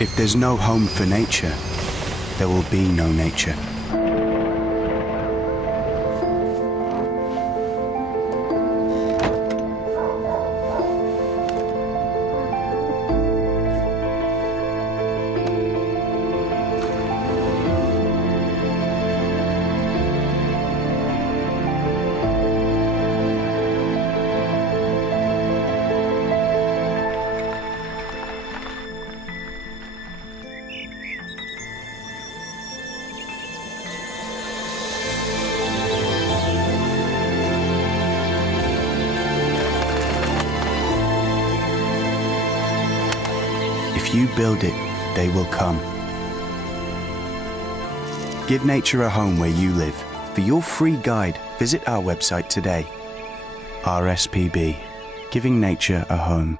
If there's no home for nature, there will be no nature. If you build it, they will come. Give nature a home where you live. For your free guide, visit our website today. RSPB, giving nature a home.